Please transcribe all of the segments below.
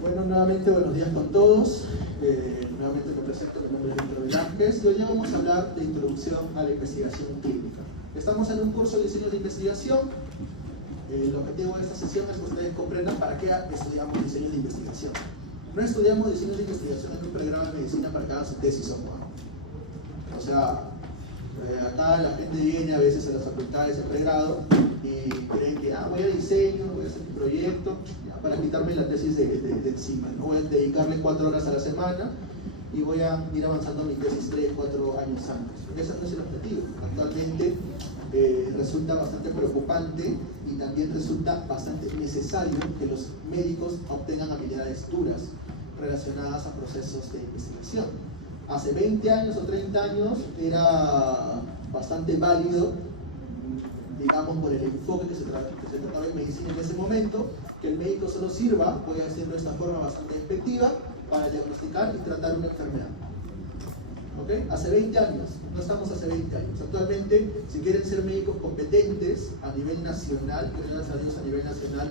Bueno, nuevamente buenos días con todos. Nuevamente me presento, mi nombre es Víctor Velázquez y hoy vamos a hablar de introducción a la investigación clínica. Estamos en un curso de diseño de investigación. El objetivo de esta sesión es que ustedes comprendan para qué estudiamos diseño de investigación. No estudiamos diseño de investigación en un pregrado de medicina para que hagan su tesis o no. O sea, acá la gente viene a veces a las facultades de pregrado y creen que voy a diseño, voy a hacer un proyecto para quitarme la tesis de encima, ¿no? Voy a dedicarle 4 horas a la semana y voy a ir avanzando mi tesis 3, 4 años antes. Ese no es el objetivo. Actualmente resulta bastante preocupante y también resulta bastante necesario que los médicos obtengan habilidades duras relacionadas a procesos de investigación. Hace 20 años o 30 años era bastante válido, digamos, por el enfoque que se trataba en medicina en ese momento, que el médico solo sirva, voy a decirlo de esta forma bastante efectiva, para diagnosticar y tratar una enfermedad. ¿Ok? Hace 20 años, no estamos hace 20 años. Actualmente, si quieren ser médicos competentes a nivel nacional, que gracias a Dios a nivel nacional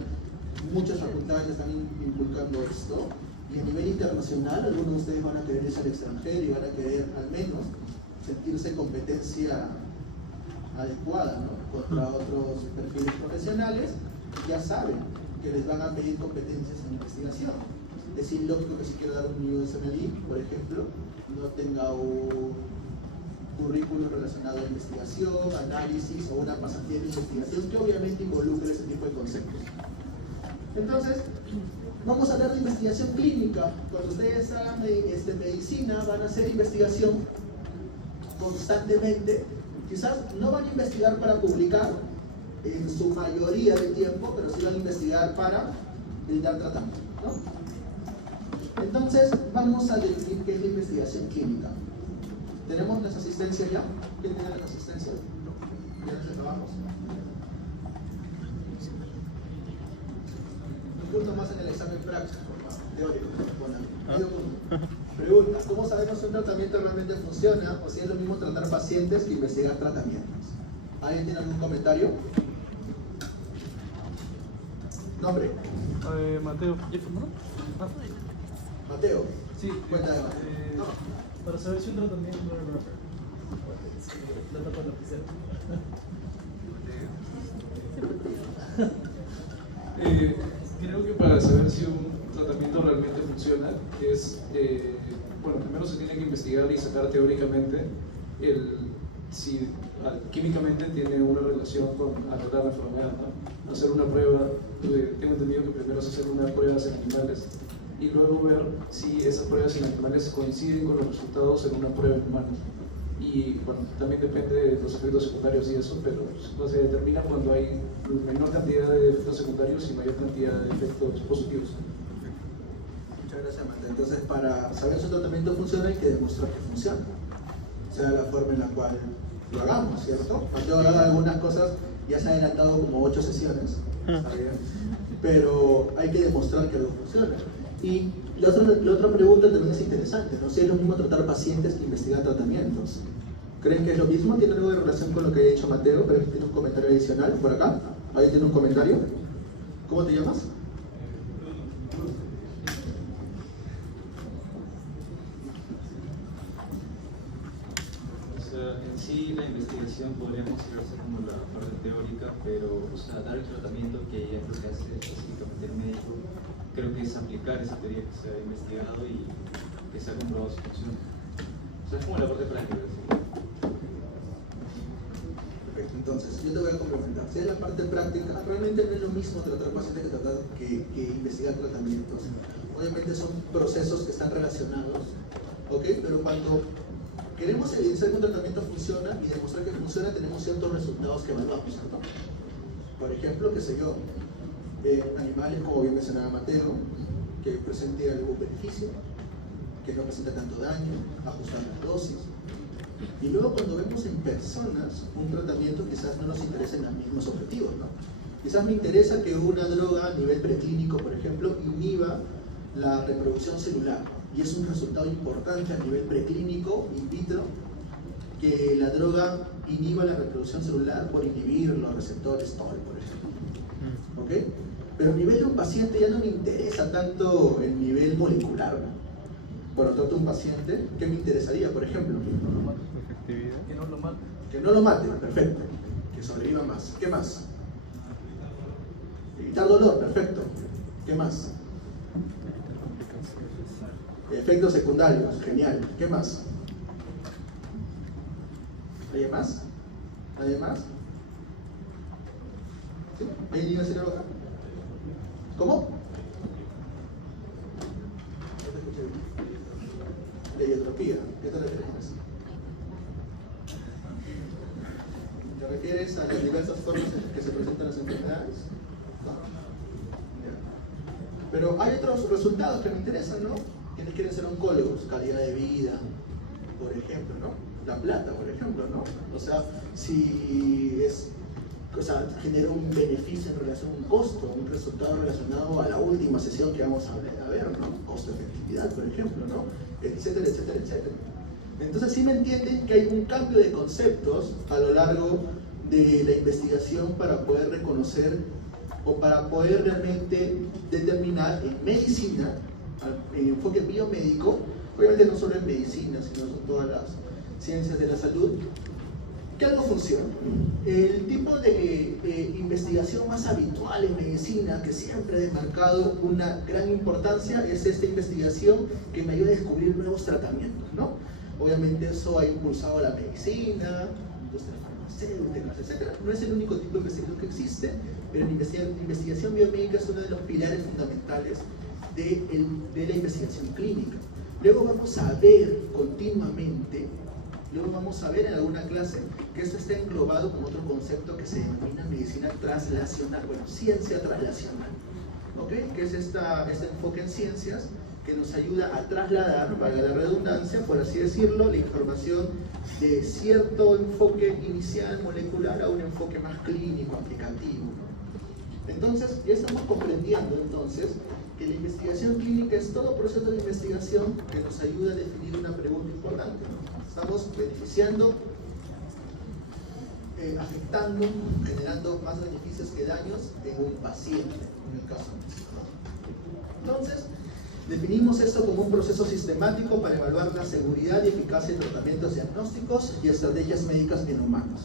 muchas facultades están inculcando esto, y a nivel internacional, algunos de ustedes van a querer irse al extranjero y van a querer al menos sentirse competencia adecuada, ¿no? Contra otros perfiles profesionales, ya saben que les van a pedir competencias en investigación. Es ilógico que si quiero dar un USMLE, por ejemplo, no tenga un currículum relacionado a investigación, análisis o una pasantía de investigación que obviamente involucre ese tipo de conceptos. Entonces, vamos a hablar de investigación clínica. Cuando ustedes hagan medicina, van a hacer investigación constantemente. Quizás no van a investigar para publicar en su mayoría del tiempo, pero sí van a investigar para brindar tratamiento, ¿no? Entonces, vamos a definir qué es la investigación clínica. ¿Tenemos nuestra asistencia ya? ¿Quién tiene la asistencia? ¿Ya nos acabamos? Un punto más en el examen práctico, teórico. Pregunta, ¿cómo sabemos si un tratamiento realmente funciona o si es lo mismo tratar pacientes que investigar tratamientos? ¿Alguien tiene algún comentario? ¿Nombre? Mateo. Mateo. Sí, Cuéntame. para saber si un tratamiento la tapa lapicera. Creo que para saber si un tratamiento realmente funciona es, bueno, primero se tiene que investigar y sacar teóricamente si químicamente tiene una relación con tratar la enfermedad, ¿no? Hacer una prueba, tengo entendido que primero se hacen unas pruebas en animales y luego ver si esas pruebas en animales coinciden con los resultados en una prueba en humanos. Y bueno, también depende de los efectos secundarios y eso, pero se determina cuando hay menor cantidad de efectos secundarios y mayor cantidad de efectos positivos. Muchas gracias, Mateo. Entonces, para saber si un tratamiento funciona hay que demostrar que funciona. Sea la forma en la cual lo hagamos, ¿cierto? Mateo ha dado algunas cosas, ya se ha adelantado como 8 sesiones, ¿está bien? Pero hay que demostrar que algo funciona. Y la otra pregunta también es interesante, ¿no? Si es lo mismo tratar pacientes que investigar tratamientos. ¿Creen que es lo mismo? ¿Tiene algo de relación con lo que ha dicho Mateo? Pero tiene un comentario adicional por acá. ¿Alguien tiene un comentario? ¿Cómo te llamas? En sí, la investigación podría considerarse como la parte teórica, pero dar el tratamiento que es lo que hace específicamente el médico, creo que es aplicar esa teoría que se ha investigado y que se ha comprobado su función. O sea, es como la parte práctica. ¿Sí? Perfecto, entonces, yo te voy a complementar. Si es la parte práctica, realmente no es lo mismo tratar pacientes que investigar tratamientos. Obviamente son procesos que están relacionados, ¿ok? Pero cuando queremos evidenciar que un tratamiento funciona y demostrar que funciona, tenemos ciertos resultados que evaluamos, ¿cierto? Por ejemplo, qué sé yo, animales, como bien mencionaba Mateo, que presente algún beneficio, que no presenta tanto daño, ajustar las dosis. Y luego cuando vemos en personas un tratamiento, quizás no nos interesen los mismos objetivos, ¿no? Quizás me interesa que una droga a nivel preclínico, por ejemplo, inhiba la reproducción celular. Y es un resultado importante a nivel preclínico, in vitro, que la droga inhiba la reproducción celular por inhibir los receptores TOL, por ejemplo. ¿Ok? Pero a nivel de un paciente ya no me interesa tanto el nivel molecular. Por lo tanto, un paciente, ¿qué me interesaría, por ejemplo? Que no lo mate. Que no lo mate, perfecto. Que sobreviva más. ¿Qué más? Evitar dolor, perfecto. ¿Qué más? Efectos secundarios, genial. ¿Qué más? ¿Alguien más? ¿Nadie más? ¿Sí? ¿Alguien iba a decir algo acá? ¿Cómo? No te escuché bien. Leiotropía, ¿qué te refieres? ¿Te refieres a las diversas formas en las que se presentan las enfermedades? ¿No? Ya. Pero hay otros resultados que me interesan, ¿no? Quienes quieren ser oncólogos, calidad de vida, por ejemplo, ¿no? La plata, por ejemplo, ¿no? O sea, si es, o sea, genera un beneficio en relación a un costo, un resultado relacionado a la última sesión que vamos a ver, ¿no? Costo-efectividad, por ejemplo, ¿no? Etcétera, etcétera, etcétera. Entonces sí me entienden que hay un cambio de conceptos a lo largo de la investigación para poder reconocer o para poder realmente determinar en medicina, en enfoque biomédico, obviamente no solo en medicina, sino en todas las ciencias de la salud, que algo funciona. El tipo de investigación más habitual en medicina, que siempre ha demarcado una gran importancia, es esta investigación que me ayuda a descubrir nuevos tratamientos, ¿no? Obviamente eso ha impulsado la medicina, industria farmacéutica, etc. No es el único tipo de investigación que existe, pero la investigación biomédica es uno de los pilares fundamentales de la investigación clínica. Luego vamos a ver continuamente, luego vamos a ver en alguna clase que esto está englobado con otro concepto que se denomina medicina translacional, bueno, ciencia translacional, ¿ok? Que es este enfoque en ciencias que nos ayuda a trasladar, valga la redundancia, por así decirlo, la información de cierto enfoque inicial molecular a un enfoque más clínico, aplicativo. Entonces, ya estamos comprendiendo entonces que la investigación clínica es todo proceso de investigación que nos ayuda a definir una pregunta importante, ¿no? Estamos beneficiando, afectando, generando más beneficios que daños en un paciente, en el caso de entonces, definimos esto como un proceso sistemático para evaluar la seguridad y eficacia de tratamientos diagnósticos y estrategias médicas en humanos,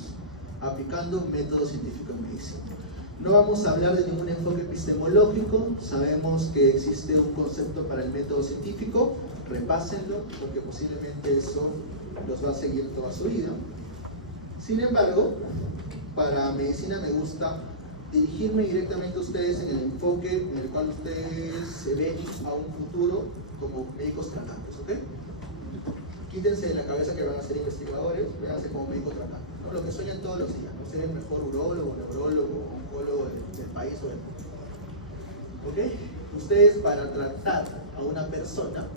aplicando métodos científicos en medicina. No vamos a hablar de ningún enfoque epistemológico, sabemos que existe un concepto para el método científico, repásenlo, porque posiblemente eso los va a seguir toda su vida. Sin embargo, para medicina me gusta dirigirme directamente a ustedes en el enfoque en el cual ustedes se ven a un futuro como médicos tratantes, ¿ok? Quítense de la cabeza que van a ser investigadores, véanse como médicos tratantes, ¿no? Lo que sueñan todos los días, ¿no? Ser el mejor urólogo, neurólogo, oncólogo del país o del mundo, ¿ok? Ustedes para tratar a una persona,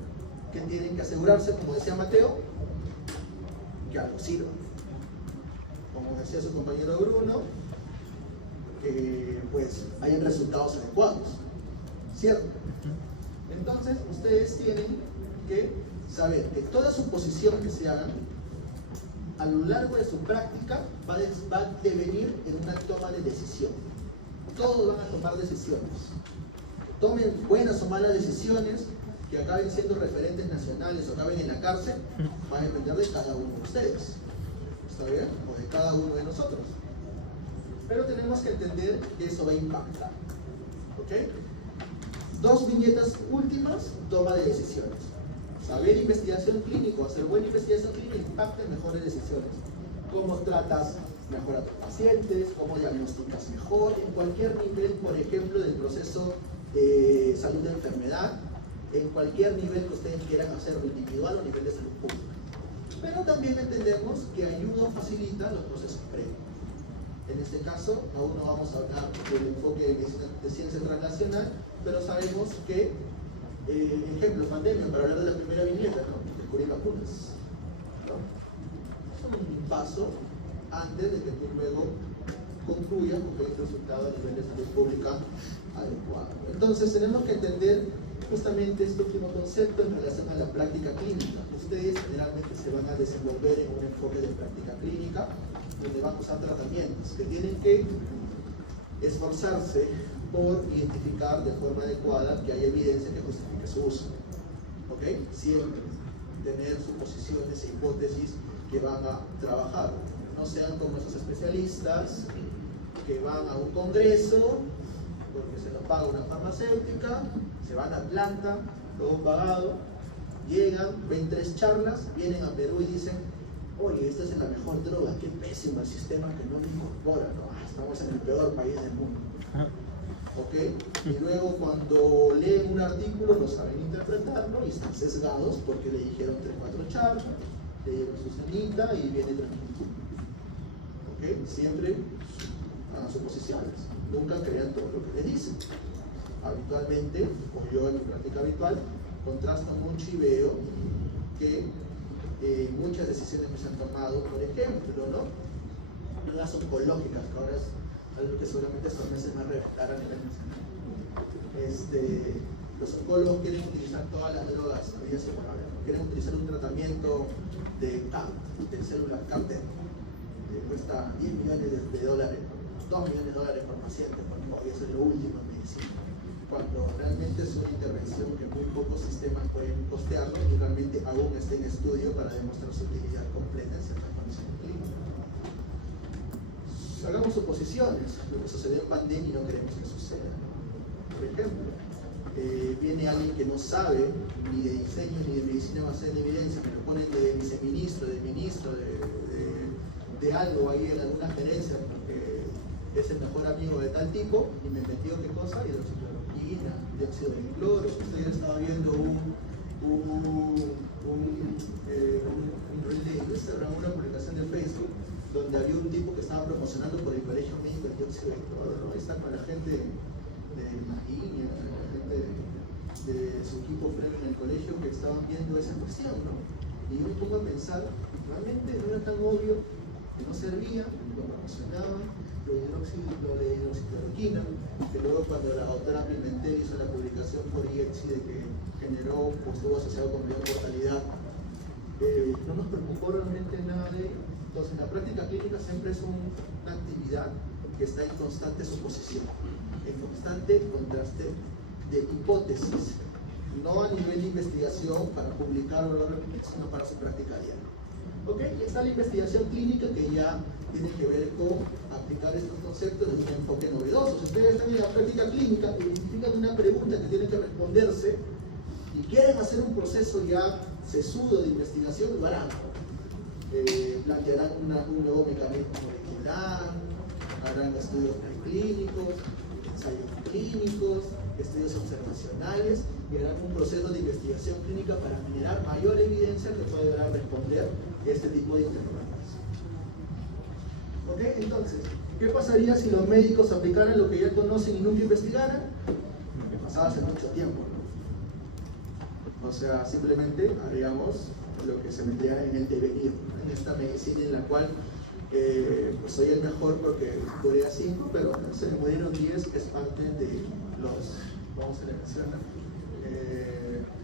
¿qué tienen que asegurarse? Como decía Mateo, que algo sirva. Como decía su compañero Bruno, pues hayan resultados adecuados, ¿cierto? Entonces ustedes tienen que saber que toda suposición que se hagan a lo largo de su práctica va a devenir en una toma de decisión. Todos van a tomar decisiones, tomen buenas o malas decisiones que acaben siendo referentes nacionales o acaben en la cárcel, va a depender de cada uno de ustedes, ¿está bien? O de cada uno de nosotros. Pero tenemos que entender que eso va a impactar, ¿ok? Dos viñetas últimas, toma de decisiones. Saber investigación clínica, hacer buena investigación clínica impacta en mejores decisiones. Cómo tratas mejor a tus pacientes, cómo diagnosticas mejor, en cualquier nivel, por ejemplo, del proceso de salud de enfermedad, en cualquier nivel que ustedes quieran hacerlo, individual o nivel de salud pública. Pero también entendemos que ayuda o facilita los procesos previos. En este caso, aún no vamos a hablar del enfoque de ciencia translacional, pero sabemos que, ejemplo, pandemia, para hablar de la primera viñeta, ¿no? Descubrir vacunas, ¿no? Es un paso antes de que tú luego concluyas con que hay un resultado a nivel de salud pública adecuado. Entonces, tenemos que entender justamente este último concepto en relación a la práctica clínica. Ustedes generalmente se van a desenvolver en un enfoque de práctica clínica, donde van a usar tratamientos, que tienen que esforzarse por identificar de forma adecuada que hay evidencia que justifique su uso. ¿Ok? Siempre tener suposiciones e hipótesis que van a trabajar. No sean como esos especialistas que van a un congreso porque se lo paga una farmacéutica, se van a Atlanta, todo pagado, llegan, ven 3 charlas, vienen a Perú y dicen: oye, esta es la mejor droga, qué pésimo el sistema que no lo incorpora, ¿no? Estamos en el peor país del mundo. ¿Ok? Y luego cuando leen un artículo no saben interpretarlo y están sesgados porque le dijeron 3-4 charlas, le dieron su cenita y viene tranquilo. ¿Ok? Siempre hagan suposiciones, nunca crean todo lo que les dicen. Habitualmente, o yo en mi práctica habitual, contrasto mucho y veo que muchas decisiones que se han tomado, por ejemplo, ¿no? Las oncológicas, que ahora es algo que seguramente estos meses me revelarán a nivel nacional. Los oncólogos quieren utilizar todas las drogas, quieren utilizar un tratamiento de CAR, de célula CAR-T, que cuesta $10 millones, 2 millones de dólares por paciente, porque hoy eso es lo último en medicina, cuando realmente es una intervención que muy pocos sistemas pueden costearlo y realmente aún está en estudio para demostrar su utilidad completa en ciertas condiciones clínicas. Hagamos suposiciones, lo que sucedió en pandemia y no queremos que suceda. Por ejemplo, viene alguien que no sabe ni de diseño ni de medicina basada en evidencia, me lo ponen de viceministro, de ministro, de algo ahí en alguna gerencia, porque es el mejor amigo de tal tipo, y me metió qué cosa, hidroxicloroquina, dióxido de cloro. Usted estaba viendo un reel de Instagram, una publicación de Facebook, donde había un tipo que estaba promocionando por el colegio médico el dióxido de cloro, ¿no? Ahí está con la gente de Mariña, la gente de su equipo previo en el colegio que estaban viendo esa cuestión, ¿no? Y yo me pongo a pensar, realmente no era tan obvio, que no servía, lo promocionaban, lo de hidroxicloroquina, que luego cuando la doctora Pimentel hizo la publicación por IEXI de que generó, pues estuvo asociado con mayor mortalidad, no nos preocupó realmente nada de ello. Entonces la práctica clínica siempre es una actividad que está en constante suposición, en constante contraste de hipótesis, no a nivel de investigación para publicar o no repetir, sino para su práctica diaria. ¿Ok? Y está la investigación clínica que ya tiene que ver con aplicar estos conceptos desde un enfoque novedoso. Si ustedes están en la práctica clínica, identifican una pregunta que tiene que responderse y quieren hacer un proceso ya sesudo de investigación, lo harán. Plantearán un nuevo mecanismo molecular, harán estudios preclínicos, ensayos clínicos, estudios observacionales y harán un proceso de investigación clínica para generar mayor evidencia que pueda responder este tipo de interrogantes. ¿Ok? Entonces, ¿qué pasaría si los médicos aplicaran lo que ya conocen y nunca investigaran? Lo que pasaba hace mucho tiempo, ¿no? O sea, simplemente haríamos lo que se metía en el devenir, en esta medicina en la cual pues soy el mejor porque curé a 5, pero se le murieron 10, es parte de los, vamos a mencionar,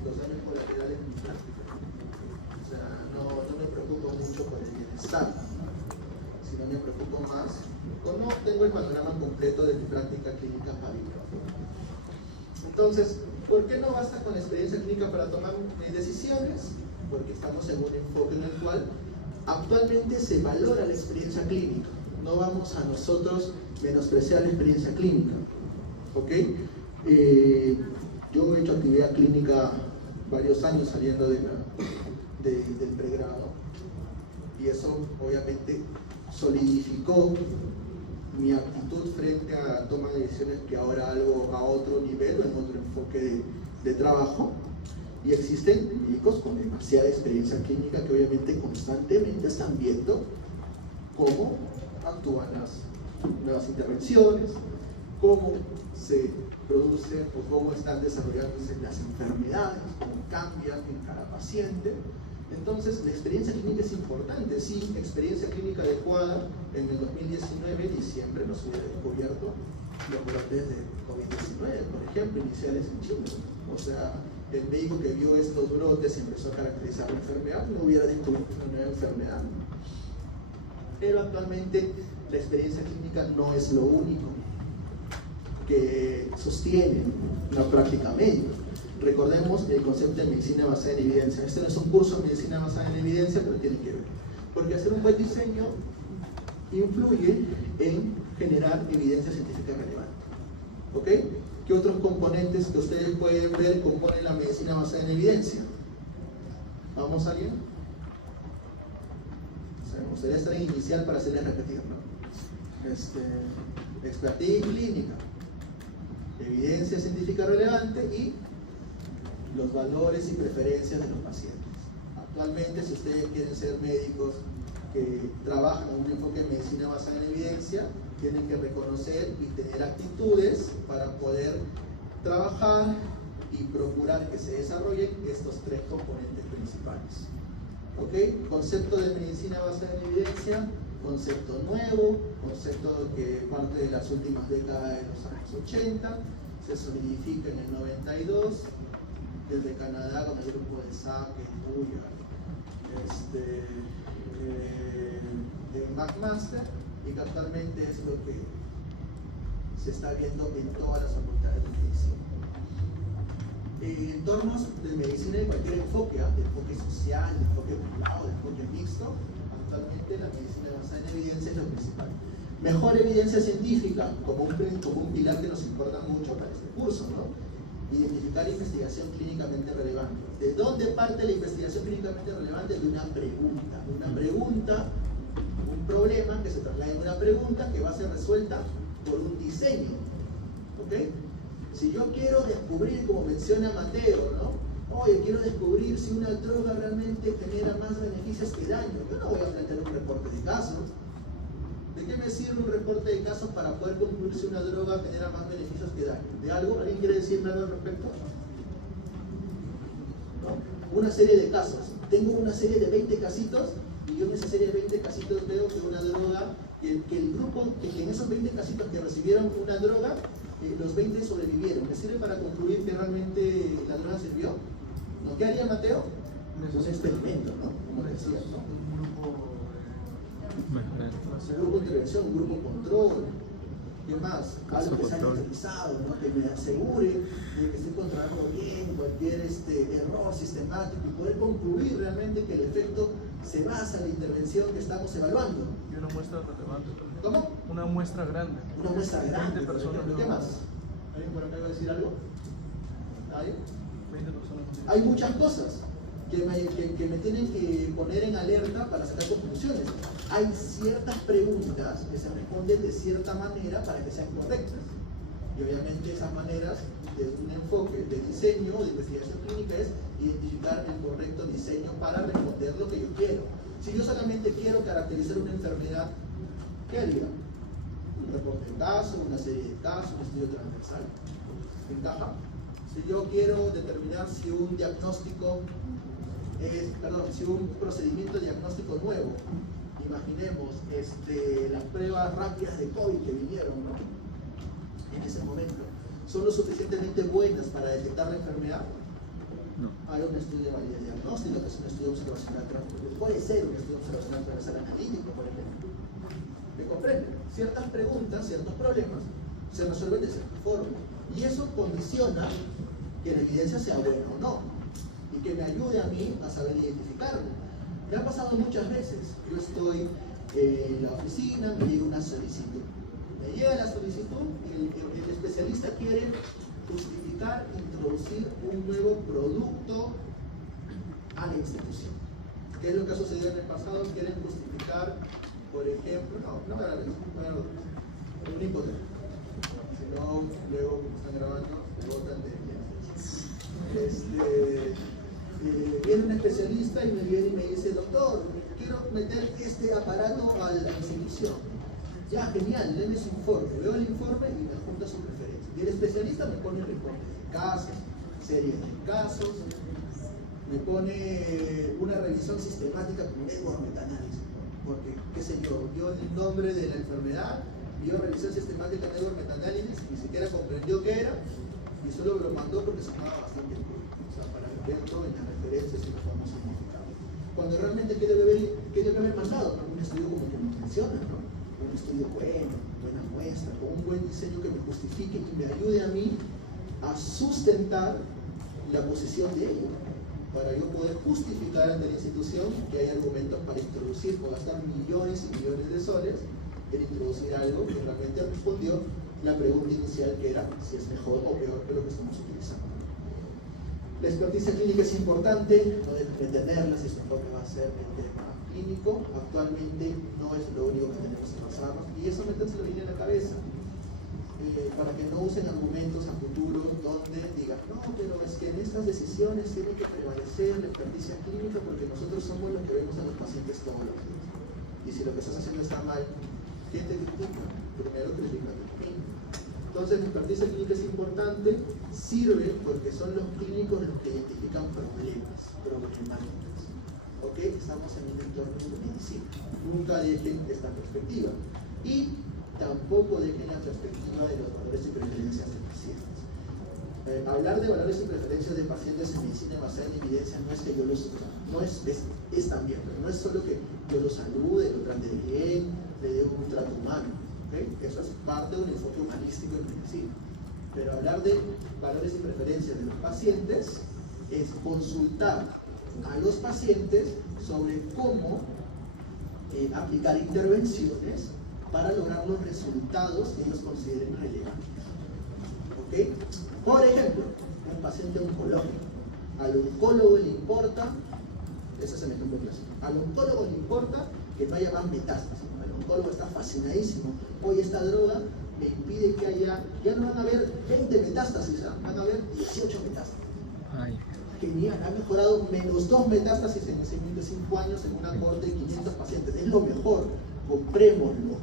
los daños colaterales en mi práctica. O sea, no me preocupo mucho por el bienestar, sino me preocupo más, o no tengo el panorama completo de mi práctica clínica habitual. Entonces, ¿por qué no basta con la experiencia clínica para tomar decisiones? Porque estamos en un enfoque en el cual actualmente se valora la experiencia clínica. No vamos a nosotros menospreciar la experiencia clínica. ¿Ok? Yo he hecho actividad clínica varios años saliendo del pregrado y eso obviamente solidificó mi actitud frente a la toma de decisiones que ahora algo a otro nivel o en otro enfoque de trabajo. Y existen médicos con demasiada experiencia clínica que obviamente constantemente están viendo cómo actúan las nuevas intervenciones, cómo se producen o cómo están desarrollándose las enfermedades, cómo cambian en cada paciente. Entonces, la experiencia clínica es importante. Sin experiencia clínica adecuada, en el 2019, diciembre, nos hubiera descubierto los brotes de COVID-19, por ejemplo, iniciales en Chile. O sea, el médico que vio estos brotes y empezó a caracterizar la enfermedad no hubiera descubierto una nueva enfermedad Pero actualmente la experiencia clínica no es lo único que sostiene una práctica médica. Recordemos el concepto de medicina basada en evidencia. Este no es un curso de medicina basada en evidencia, pero tiene que ver. Porque hacer un buen diseño influye en generar evidencia científica relevante. ¿Ok? ¿Qué otros componentes que ustedes pueden ver componen la medicina basada en evidencia? ¿Vamos a alguien? Me gustaría estar en inicial para hacerles repetir, ¿no? Expertise clínica, evidencia científica relevante y los valores y preferencias de los pacientes. Actualmente, si ustedes quieren ser médicos que trabajan en un enfoque de medicina basada en evidencia, tienen que reconocer y tener actitudes para poder trabajar y procurar que se desarrollen estos tres componentes principales. ¿Ok? Concepto de medicina basada en evidencia, concepto nuevo, concepto que parte de las últimas décadas de los años 80, se solidifica en el 92, desde Canadá con el grupo de Sake, Buya, de McMaster, y que actualmente es lo que se está viendo en todas las facultades de medicina. En entornos de medicina de cualquier enfoque, de enfoque social, de enfoque privado, de enfoque mixto, actualmente la medicina basada en evidencia es lo principal. Mejor evidencia científica, como un pilar que nos importa mucho para este curso, ¿no? Identificar investigación clínicamente relevante. ¿De dónde parte la investigación clínicamente relevante? De una pregunta, un problema que se traslada en una pregunta que va a ser resuelta por un diseño. ¿Ok? Si yo quiero descubrir, como menciona Mateo, ¿no? Oye, quiero descubrir si una droga realmente genera más beneficios que daño. Yo no voy a plantear un reporte de casos. ¿De qué me sirve un reporte de casos para poder concluir si una droga genera más beneficios que daño? ¿De algo? ¿Alguien quiere decirme algo al respecto? ¿No? Una serie de casos. Tengo una serie de 20 casitos y yo en esa serie de 20 casitos veo que una droga, que el grupo, que en esos 20 casitos que recibieron una droga, los 20 sobrevivieron. ¿Me sirve para concluir que realmente la droga sirvió? ¿No? ¿Qué haría Mateo? Un experimento, ¿no? Como decía, ¿no? Un grupo de intervención, un grupo control. ¿Qué más? Algo que sea autorizado, ¿no? Que me asegure de que estoy controlando bien cualquier error sistemático y poder concluir realmente que el efecto se basa en la intervención que estamos evaluando. Y una muestra relevante. ¿Cómo? Una muestra grande. Una muestra grande. 20 personas. ¿Qué más? ¿Alguien por acá va a decir algo? ¿Nadie? 20 personas. Hay muchas cosas que me tienen que poner en alerta para sacar conclusiones. Hay ciertas preguntas que se responden de cierta manera para que sean correctas. Y obviamente esas maneras, desde un enfoque de diseño o de investigación clínica, es identificar el correcto diseño para responder lo que yo quiero. Si yo solamente quiero caracterizar una enfermedad, ¿qué haría? Un reporte de caso, una serie de casos, un estudio transversal. ¿Encaja? Si yo quiero determinar si un diagnóstico si un procedimiento diagnóstico nuevo, imaginemos las pruebas rápidas de COVID que vinieron, ¿no? En ese momento, ¿son lo suficientemente buenas para detectar la enfermedad? No. Hay un estudio de validez diagnóstica, que es un estudio observacional transversal, puede ser un estudio observacional transversal analítico, por ejemplo. ¿Me comprenden? Ciertas preguntas, ciertos problemas se resuelven de cierta forma, y eso condiciona que la evidencia sea buena o no, y que me ayude a mí a saber identificarlo. Me ha pasado muchas veces. Yo estoy en la oficina, me llega una solicitud. Me llega la solicitud y el especialista quiere justificar, introducir un nuevo producto a la institución. ¿Qué es lo que ha sucedido en el pasado? Quieren justificar, por ejemplo, no me hagan eso, un hipotético. Si no, luego, como están grabando, me botan de viene un especialista y me viene y me dice: doctor, quiero meter este aparato a la institución. Ya, genial, léeme su informe. Veo el informe y me junta su preferencia. Y el especialista me pone reportes de casos, series de casos, me pone una revisión sistemática con network metaanálisis. Porque, qué sé yo, vio el nombre de la enfermedad, vio revisión sistemática network metaanálisis, ni siquiera comprendió qué era, y solo lo mandó porque sonaba bastante cool. O sea, para verlo en las referencias y los famosos significados. Cuando realmente, ¿qué debe haber mandado? Un estudio como que nos menciona, ¿no? Un estudio bueno, buena muestra, con un buen diseño que me justifique y me ayude a mí a sustentar la posición de ello, para yo poder justificar ante la institución que hay argumentos para introducir o gastar millones y millones de soles en introducir algo que realmente respondió la pregunta inicial, que era si es mejor o peor que lo que estamos utilizando. La experticia clínica es importante, no deben pretenderla si su enfoque va a ser el tema clínico. Actualmente no es lo único que tenemos que basarnos, y eso métanselo bien en la cabeza, para que no usen argumentos a futuro donde digan, no, pero es que en estas decisiones tiene que prevalecer la experticia clínica porque nosotros somos los que vemos a los pacientes todos los días. Y si lo que estás haciendo está mal, ¿quién te critica? Primero criticate tú mismo. Entonces la experticia clínica es importante, sirve porque son los clínicos los que identifican problemáticas. ¿Ok? Estamos en un entorno de medicina. Nunca dejen esta perspectiva. Y tampoco dejen la perspectiva de los valores y preferencias de pacientes. Hablar de valores y preferencias de pacientes en medicina basada en evidencia no es que yo los... es también, pero no es solo que yo los salude, lo trate bien, le dé un trato humano. ¿Okay? Eso es parte de un enfoque humanístico en medicina. Pero hablar de valores y preferencias de los pacientes es consultar a los pacientes sobre cómo aplicar intervenciones para lograr los resultados que ellos consideren relevantes. ¿Okay? Por ejemplo, un paciente oncológico. Al oncólogo le importa, ese es el ejemplo clásico, al oncólogo le importa que no haya más metástasis. El oncólogo está fascinadísimo. Hoy esta droga me impide que haya, ya no van a haber 20 metástasis, van a haber 18 metástasis. Ay. Genial, ha mejorado -2 metástasis en el seguimiento de 5 años en una cohorte de 500 pacientes. Es lo mejor, comprémoslo,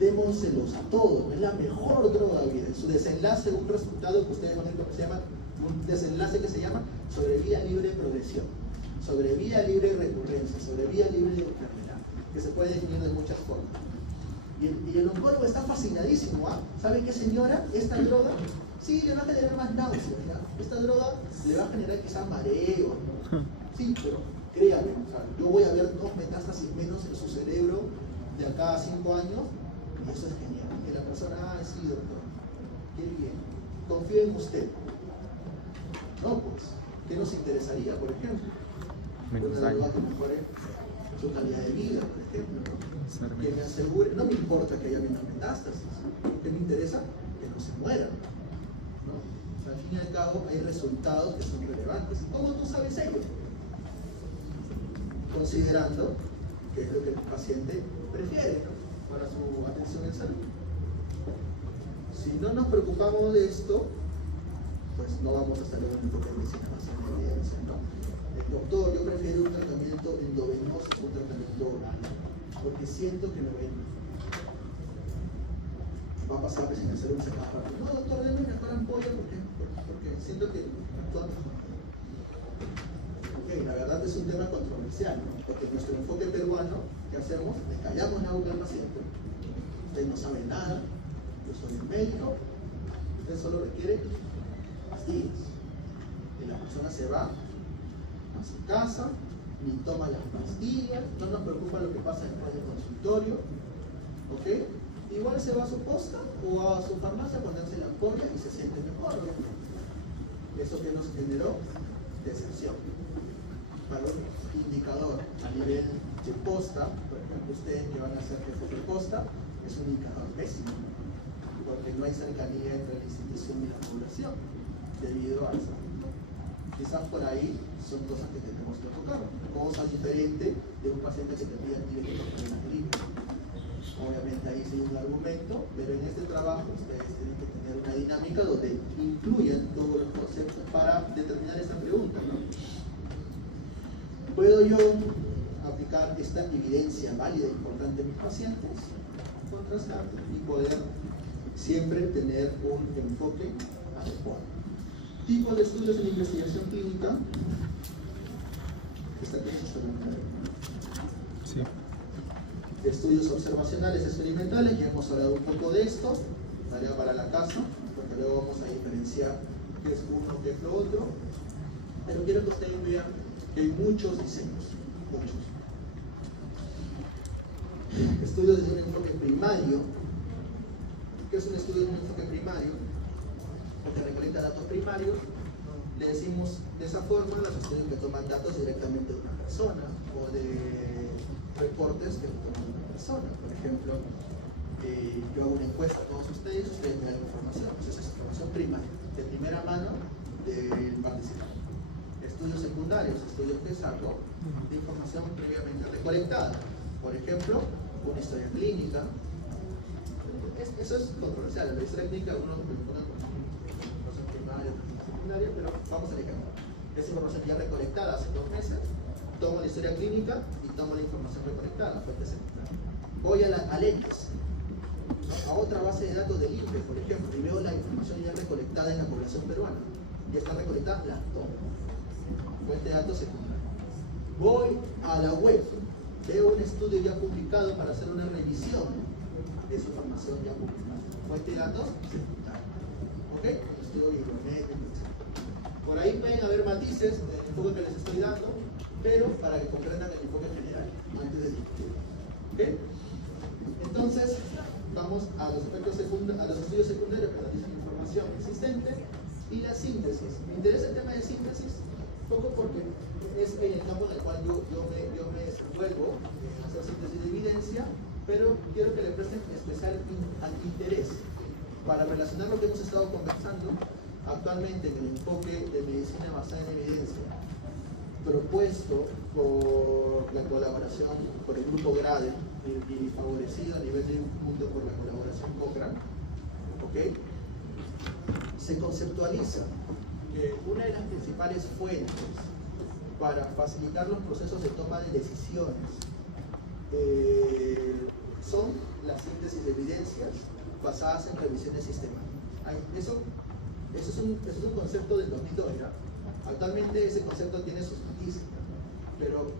démoselos a todos. Es la mejor droga vida. En su desenlace, un resultado que ustedes van a ver que se llama, un desenlace que se llama sobrevida libre de progresión, sobrevida libre de recurrencia, sobrevida libre de enfermedad, que se puede definir de muchas formas. Y el oncólogo está fascinadísimo, ¿ah? ¿Sabe qué, señora? Esta droga, sí, le va a generar más náuseas, ¿ya? Esta droga le va a generar quizás mareo, ¿no? Sí, pero créanme, o sea, yo voy a ver 2 metástasis menos en su cerebro de acá a 5 años, y eso es genial. Que la persona, sí, doctor, qué bien, confío en usted. No, pues, ¿qué nos interesaría, por ejemplo? Menos Una droga daño. que mejore su calidad de vida, por ejemplo, ¿no? Ser Que me menos. asegure, no me importa que haya menos metástasis, que me interesa que no se mueran, ¿no? O sea, al fin y al cabo hay resultados que son relevantes. ¿Cómo tú sabes ello? Considerando que es lo que el paciente prefiere, ¿no? Para su atención en salud. Si no nos preocupamos de esto, pues no vamos a estar en un enfoque de medicina basada en evidencia, ¿no? Doctor, yo prefiero un tratamiento endovenoso a un tratamiento oral, porque siento que me ven. Va a pasar sin hacer un secado rápido. No, doctor, déme mejor ampolla porque siento que actúa mejor. Ok, la verdad es un tema controversial, ¿no? Porque en nuestro enfoque peruano, ¿qué hacemos? Le callamos la boca al paciente. Usted no sabe nada, yo soy el médico, usted solo requiere pastillas. Y la persona se va a su casa, ni toma las pastillas, no nos preocupa lo que pasa después del consultorio, ¿ok? Igual se va a su posta o a su farmacia a ponerse la ampolla y se siente mejor, ¿no? Eso que nos generó decepción. Valor indicador a nivel de posta, por ejemplo, ustedes que van a hacer jefe de posta, es un indicador pésimo, porque no hay cercanía entre la institución y la población, debido a eso. Quizás por ahí son cosas que tenemos que tocar, cosas diferentes de un paciente que te pide antibióticos en la gripe. Obviamente ahí sí hay un argumento, pero en este trabajo ustedes tienen que tener una dinámica donde incluyan todos los conceptos para determinar esta pregunta, ¿no? ¿Puedo yo aplicar esta evidencia válida e importante en mis pacientes? Contrastar y poder siempre tener un enfoque adecuado. Tipos de estudios en investigación clínica. Esta cosa está bien. Sí. Estudios observacionales experimentales, ya hemos hablado un poco de esto, tarea para la casa, porque luego vamos a diferenciar qué es uno, qué es lo otro. Pero quiero que ustedes vean que hay muchos diseños. muchos. Estudios desde un enfoque primario. ¿Qué es un estudio de un enfoque primario? Porque recolecta datos primarios. Le decimos de esa forma los estudios que toman datos directamente de una persona o de reportes que toman una persona. Por ejemplo, yo hago una encuesta a todos ustedes me dan información. Entonces es información primaria, de primera mano del participante. Estudios secundarios, estudios que saco de información previamente recolectada. Por ejemplo, una historia clínica. Eso es controversial. La historia clínica uno lo pone como información primaria, secundaria, pero vamos al ejemplo. Esa información ya recolectada hace 2 meses, tomo la historia clínica y tomo la información recolectada, fuente secundaria. Voy al X, a otra base de datos del INPE, por ejemplo, y veo la información ya recolectada en la población peruana. Ya está recolectada, la tomo. Fuente de datos secundaria. Voy a la web, veo un estudio ya publicado para hacer una revisión de esa información ya publicada. Fuente de datos secundaria. ¿Ok? Estudio bibliométrico, etc. Por ahí pueden haber matices del enfoque que les estoy dando, pero para que comprendan el enfoque general antes de discutir. ¿Ok? Entonces, vamos a los estudios secundarios que analizan información existente y la síntesis. Me interesa el tema de síntesis poco porque es en el campo en el cual yo me desenvuelvo en hacer síntesis de evidencia, pero quiero que le presten especial interés para relacionar lo que hemos estado conversando actualmente en el enfoque de medicina basada en evidencia, propuesto por la colaboración, por el grupo GRADE y favorecido a nivel del mundo por la colaboración Cochrane. ¿Okay? Se conceptualiza que una de las principales fuentes para facilitar los procesos de toma de decisiones son las síntesis de evidencias basadas en revisiones sistemáticas. Eso es un concepto del 2002, ¿ya? Actualmente ese concepto tiene sus matices, pero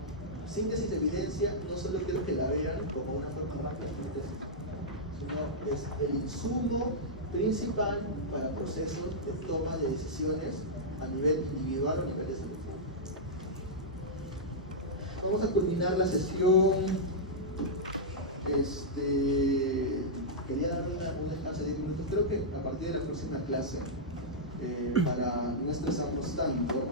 síntesis de evidencia no solo quiero que la vean como una forma rápida de síntesis, sino es el insumo principal para procesos de toma de decisiones a nivel individual o a nivel de salud. Vamos a culminar la sesión. Quería darle un descanso de 10 minutos. Creo que a partir de la próxima clase, para no estresarnos tanto,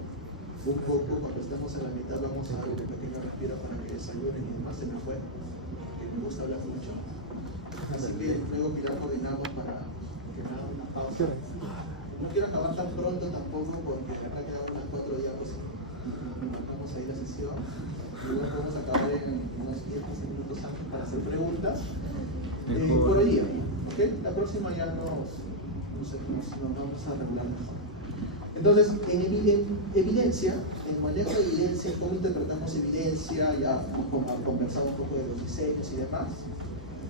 un poco, cuando estemos en la mitad, vamos a dar un pequeño respiro para que desayunen y demás. Se me fue, que me gusta hablar mucho. Así que luego Pilar coordinamos para que me haga una pausa. No quiero acabar tan pronto tampoco, porque acá quedan unas 4 días, pues marcamos ahí la sesión. Y luego vamos a acabar en unos 10-15 minutos antes para hacer preguntas. Por hoy día, ¿ok? La próxima ya nos vamos a regular mejor. Entonces, en evidencia, en manejo de evidencia, cómo interpretamos evidencia, ya hemos conversado un poco de los diseños y demás.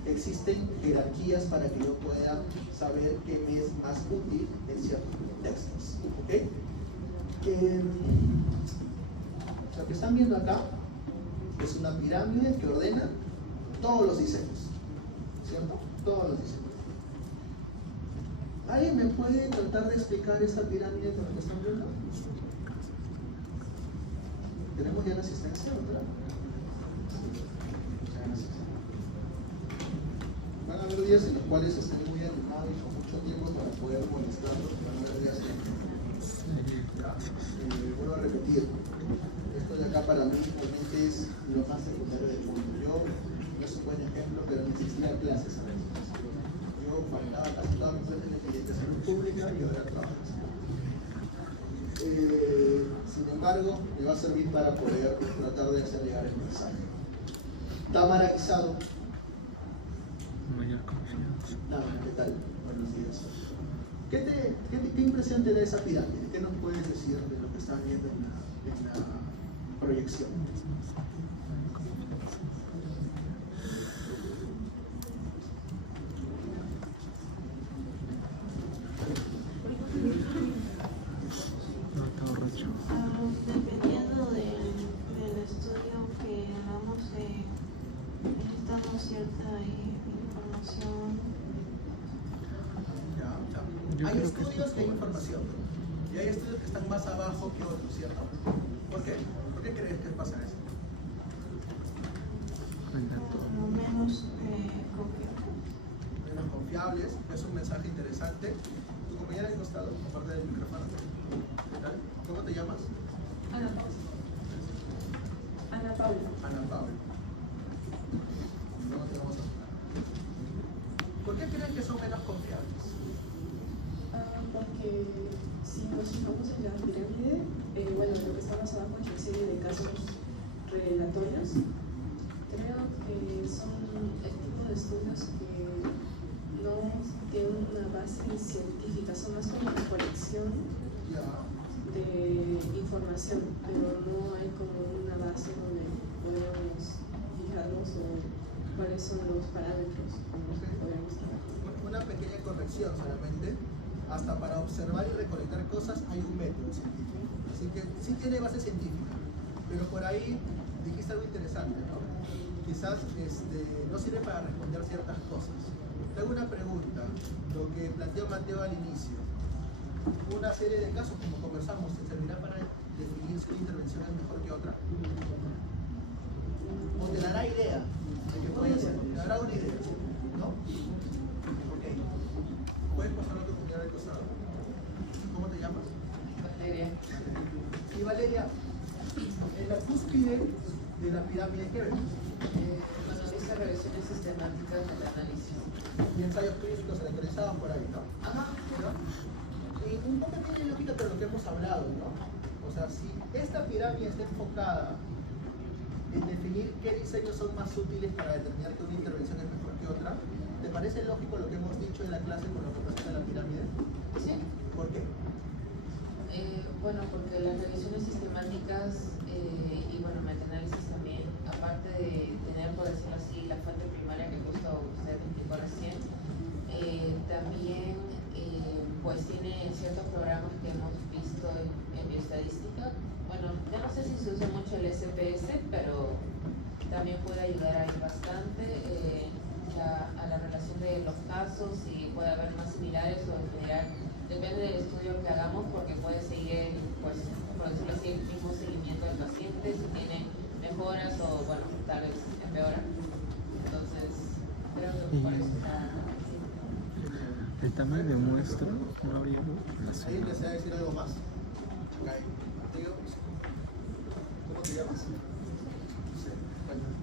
Existen jerarquías para que yo pueda saber qué me es más útil en ciertos contextos. ¿Ok? Lo que están viendo acá es una pirámide que ordena todos los diseños, ¿cierto? Todos los diseños. ¿Alguien me puede tratar de explicar esta pirámide con lo que están viendo? Tenemos ya la asistencia, ¿verdad? Van a haber días en los cuales estén muy animados y con mucho tiempo para poder molestarlos, van a haber días que vuelvo a repetir. Esto de acá para mí realmente es lo más secundario del mundo. Yo no soy un buen ejemplo, pero ni siquiera clases a veces. Yo faltaba casi todas mis clases de salud pública y ahora trabajo en salud. Sin embargo, me va a servir para poder tratar de hacer llegar el mensaje. Tamara Guisado. Mayor confianza. ¿Qué tal? Buenos días. ¿Qué impresión te da esa pirámide? ¿Qué nos puedes decir de lo que estás viendo en la proyección? No, está borracho. Dependiendo del estudio que hagamos, necesitamos cierta información. Hay estudios que hay información y hay estudios que están más abajo que otros, ¿cierto? ¿Por qué? ¿Por qué crees que pasa eso? lo menos confiable. Menos confiables, es un mensaje interesante. Tu compañera al costado, aparte del micrófono. ¿Qué tal? ¿Cómo te llamas? Ana Paula. Ana Paula. Ana Paula. ¿Cómo te vamos a hablar? ¿Por qué creen que son menos confiables? Porque si nos fijamos en la pirámide, bueno, lo que está basado en una serie de casos relatorios, creo que son el tipo de estudios que no tienen una base científica, son más como una colección Ya. de información, pero no hay como una base donde podemos fijarnos o cuáles son los parámetros con los que podemos trabajar. Una pequeña corrección solamente. Hasta para observar y recolectar cosas hay un método científico. Así que sí tiene base científica. Pero por ahí dijiste algo interesante, ¿no? Quizás no sirve para responder ciertas cosas. Te hago una pregunta. Lo que planteó Mateo al inicio. Una serie de casos, como conversamos, ¿te servirá para definir si una intervención es mejor que otra? ¿O te dará idea de que puede ser? Te dará una idea, ¿no? Ok. ¿Puedes pasar a tu compañera al costado? ¿Cómo te llamas? Valeria. Y Valeria, en la cúspide de la pirámide, ¿qué vemos? Analiza revisiones sistemáticas del análisis. Y ensayos clínicos electronizados por ahí, ¿no? Ajá. ¿No? Y un poco tiene lógica con lo que hemos hablado, ¿no? O sea, si esta pirámide está enfocada en definir qué diseños son más útiles para determinar que una intervención es mejor que otra, ¿te parece lógico lo que hemos dicho en la clase con lo que presenta la pirámide? Sí. ¿Por qué? Bueno, porque las revisiones sistemáticas y bueno, metaanálisis también, aparte de tener, por decirlo así, la fuente primaria que justo usted indicó recién, también pues tiene ciertos programas que hemos visto en bioestadística. Bueno, yo no sé si se usa mucho el SPS, pero también puede ayudar ahí bastante a la relación de los casos, si puede haber más similares o en general, depende del estudio que hagamos, porque puede seguir, pues, por decirlo así, el mismo seguimiento del paciente, si tiene mejoras o, bueno, tal vez empeora. Entonces, creo que por eso está así. El tamaño de muestra no habría ¿Alguien relación. desea decir algo más? Ok. Mateo, ¿cómo te llamas? Sí. Cuéntanos.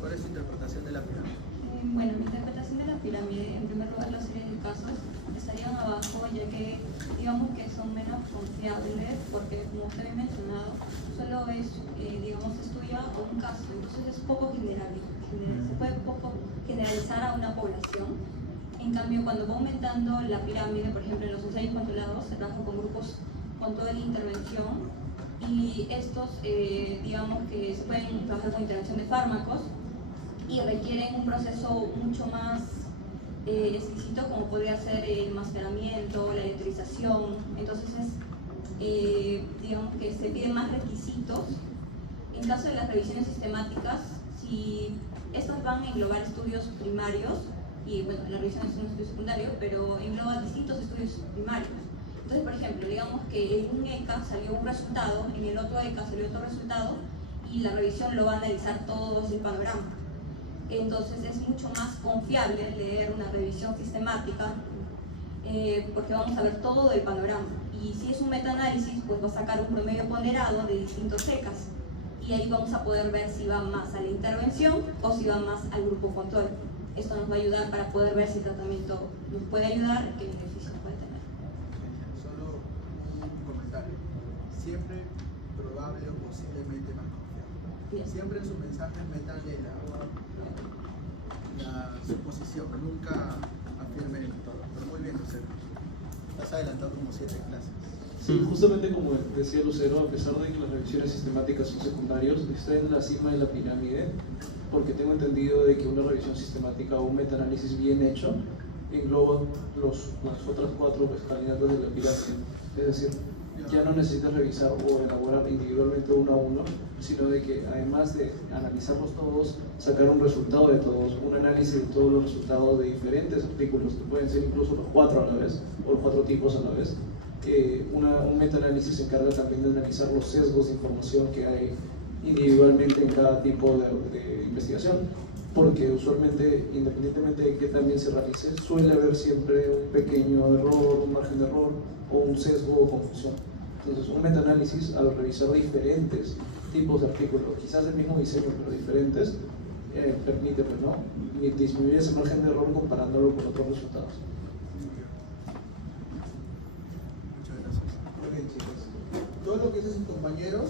¿Cuál es tu interpretación de la pirámide? Bueno, mi interpretación de la pirámide, en primer lugar, las series de casos estarían abajo, ya que digamos que son menos confiables, porque como usted había mencionado, solo es, digamos, estudia un caso, entonces es poco general, se puede poco generalizar a una población. En cambio, cuando va aumentando la pirámide, por ejemplo, en los ensayos controlados, se trabaja con grupos con toda la intervención, y estos, digamos que se pueden trabajar con intervención de fármacos, y requieren un proceso mucho más exquisito, como podría ser el almacenamiento, la electrización. Entonces digamos que se piden más requisitos. En caso de las revisiones sistemáticas, si estas van a englobar estudios primarios, y bueno, la revisión es un estudio secundario, pero engloba distintos estudios primarios. Entonces, por ejemplo, digamos que en un ECA salió un resultado, en el otro ECA salió otro resultado, y la revisión lo va a analizar todo el panorama. Entonces es mucho más confiable leer una revisión sistemática, porque vamos a ver todo el panorama. Y si es un metaanálisis, pues va a sacar un promedio ponderado de distintos ECAs, y ahí vamos a poder ver si va más a la intervención o si va más al grupo control. Esto nos va a ayudar para poder ver si el tratamiento nos puede ayudar y qué beneficios puede tener. Solo un comentario. Siempre probable o posiblemente más confiable. Bien. Siempre en sus mensajes métanle la suposición, nunca afirmen todo. Pero muy bien, Lucero. Has adelantado como 7 clases. Sí, justamente como decía Lucero, a pesar de que las revisiones sistemáticas son secundarios, está en la cima de la pirámide, porque tengo entendido de que una revisión sistemática o un metaanálisis bien hecho engloba las otras 4 escalinatas de la pirámide. Es decir, ya no necesitas revisar o elaborar individualmente uno a uno, sino de que además de analizarlos todos, sacar un resultado de todos, un análisis de todos los resultados de diferentes artículos, que pueden ser incluso los 4 a la vez, o los 4 tipos a la vez. Un metaanálisis se encarga también de analizar los sesgos de información que hay individualmente en cada tipo de investigación, porque usualmente, independientemente de que también se realice, suele haber siempre un pequeño error, un margen de error o un sesgo o confusión. Entonces, un metaanálisis, al revisar diferentes tipos de artículos, quizás del mismo diseño, pero diferentes, permite pues, ¿no? disminuir ese margen de error comparándolo con otros resultados. Muchas gracias. Ok, chicos. Todo lo que dicen sus compañeros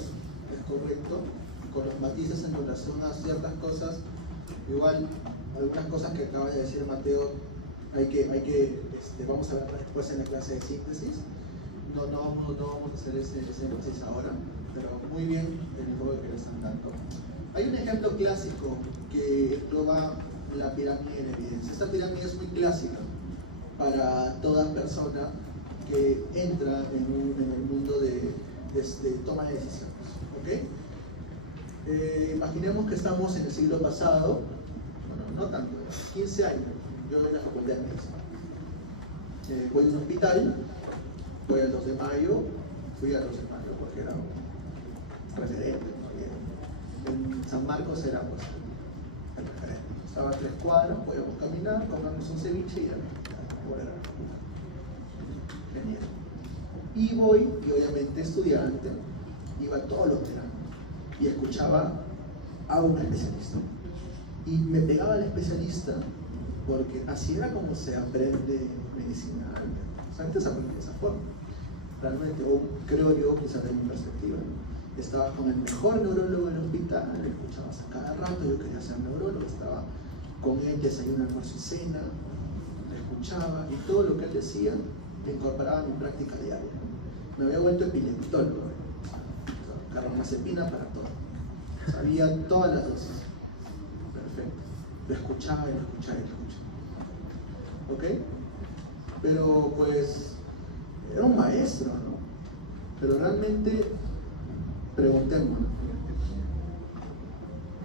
es correcto, con los matices en relación a ciertas cosas. Igual, algunas cosas que acaba de decir Mateo, vamos a ver después en la clase de síntesis. No vamos a hacer ese énfasis ahora, pero muy bien el enfoque que le están dando. Hay un ejemplo clásico que engloba la pirámide de la evidencia. Esta pirámide es muy clásica para toda persona que entra en el mundo de toma de decisiones. ¿Okay? Imaginemos que estamos en el siglo pasado, bueno, no tanto, 15 años, yo en la facultad de medicina. Voy a un hospital, voy al 2 de mayo, fui al 2 de mayo porque era un referente, ¿no? En San Marcos era pues el referente. Estaba a 3 cuadras, podíamos caminar, comernos un ceviche y ya volver a la facultad. Genial. Y voy, y obviamente estudiante, iba todos los veranos y escuchaba a un especialista. Y me pegaba al especialista porque así era como se aprende medicina. O sea, antes se aprende de esa forma. Realmente, o creo yo, quizás de mi perspectiva, estaba con el mejor neurólogo del hospital, le escuchabas a cada rato, yo quería ser neurólogo, estaba con él, desayuno, almuerzo y cena, le escuchaba y todo lo que él decía lo incorporaba en mi práctica diaria. Me había vuelto epileptólogo, carbamazepina para todo. Sabía todas las dosis. Perfecto. Lo escuchaba y lo escuchaba y lo escuchaba. ¿Ok? Pero pues era un maestro, ¿no? Pero realmente preguntémonos.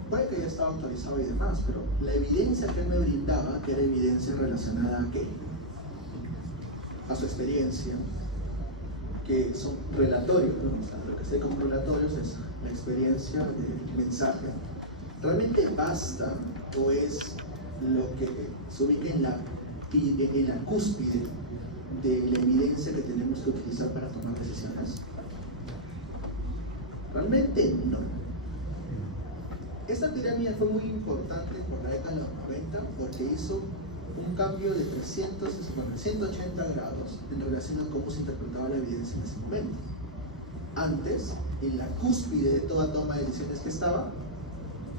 Puede que ya estaba actualizado y demás, pero la evidencia que él me brindaba, que era evidencia relacionada a qué? A su experiencia, que son relatorios, ¿no? O sea, lo que sé como relatorios es la experiencia del mensaje. ¿Realmente basta o es lo que se ubica en la cúspide de la evidencia que tenemos que utilizar para tomar decisiones? Realmente no. Esta pirámide fue muy importante por la década de los 90 porque hizo un cambio de 180 grados en relación a cómo se interpretaba la evidencia en ese momento. Antes, en la cúspide de toda toma de decisiones que estaba,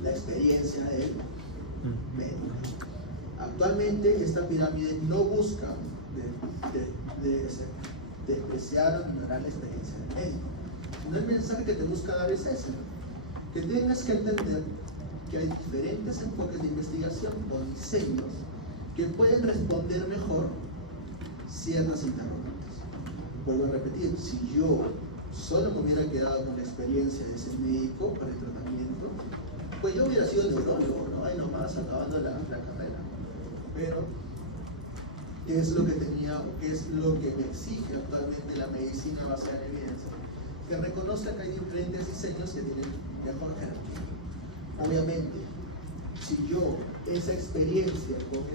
la experiencia del médico. Actualmente, esta pirámide no busca despreciar o ignorar la experiencia del médico. No, el mensaje que te busca dar es ese, que tengas que entender que hay diferentes enfoques de investigación o diseños que pueden responder mejor ciertas interrogantes. Vuelvo a repetir, si yo solo me hubiera quedado con la experiencia de ese médico para el tratamiento, pues yo hubiera sido neurólogo, ¿no? Ahí nomás, acabando la carrera. Pero, ¿qué es lo que tenía o qué es lo que me exige actualmente la medicina basada en evidencia? Que reconozca que hay diferentes diseños que tienen mejor jerarquía. Obviamente, si yo esa experiencia con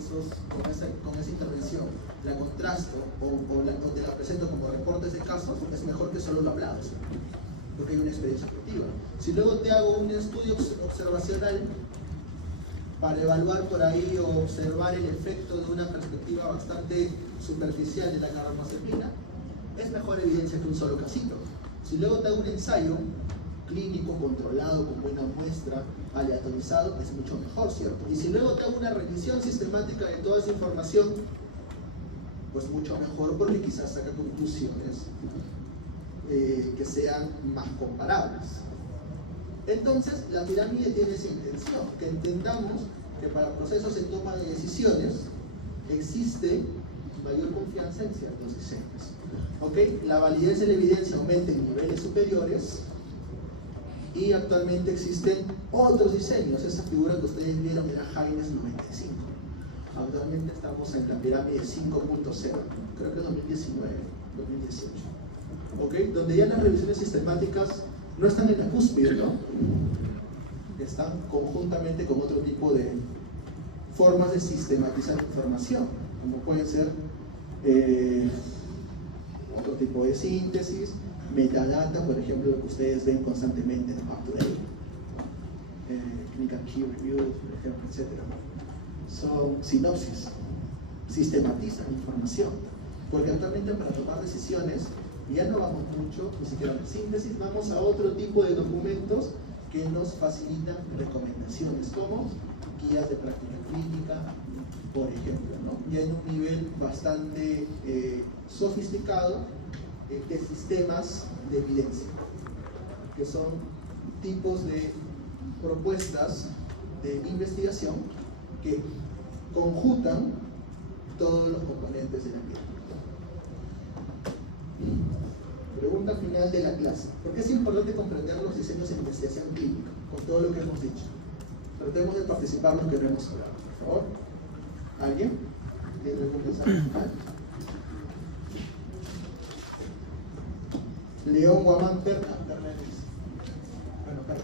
esa intervención la contrasto o te la presento como reportes de casos, es mejor que solo lo hablado, porque hay una experiencia objetiva. Si luego te hago un estudio observacional para evaluar por ahí o observar el efecto de una perspectiva bastante superficial de la carbamazepina, es mejor evidencia que un solo casito. Si luego te hago un ensayo clínico, controlado, con buena muestra, aleatorizado, es mucho mejor, ¿cierto? Y si luego te hago una revisión sistemática de toda esa información, pues mucho mejor, porque quizás saca conclusiones que sean más comparables. Entonces, la pirámide tiene esa intención, que entendamos que para procesos de toma de decisiones existe mayor confianza en ciertos diseños. ¿Ok? La validez de la evidencia aumenta en niveles superiores y actualmente existen otros diseños. Esa figura que ustedes vieron era Haines 95. Actualmente estamos en la pirámide 5.0, creo que 2019, 2018. ¿Ok? Donde ya las revisiones sistemáticas no están en la cúspide, ¿no? están conjuntamente con otro tipo de formas de sistematizar información, como pueden ser otro tipo de síntesis, metadata, por ejemplo, lo que ustedes ven constantemente en UpToDate, Clinical Key Reviews, por ejemplo, etc. Son sinopsis, sistematizan información, porque actualmente para tomar decisiones ya no vamos mucho, ni siquiera a la síntesis, vamos a otro tipo de documentos que nos facilitan recomendaciones, como guías de práctica clínica, por ejemplo, ¿no? Ya en un nivel bastante sofisticado de sistemas de evidencia, que son tipos de propuestas de investigación que conjuntan todos los componentes de la clínica. Pregunta final de la clase. ¿Por qué es importante comprender los diseños de investigación clínica? Con todo lo que hemos dicho. Tratemos de participar lo que no hemos hablado, por favor. ¿Alguien? ¿Tiene algún mensaje final? León Guamán Perna. Bueno, Perna.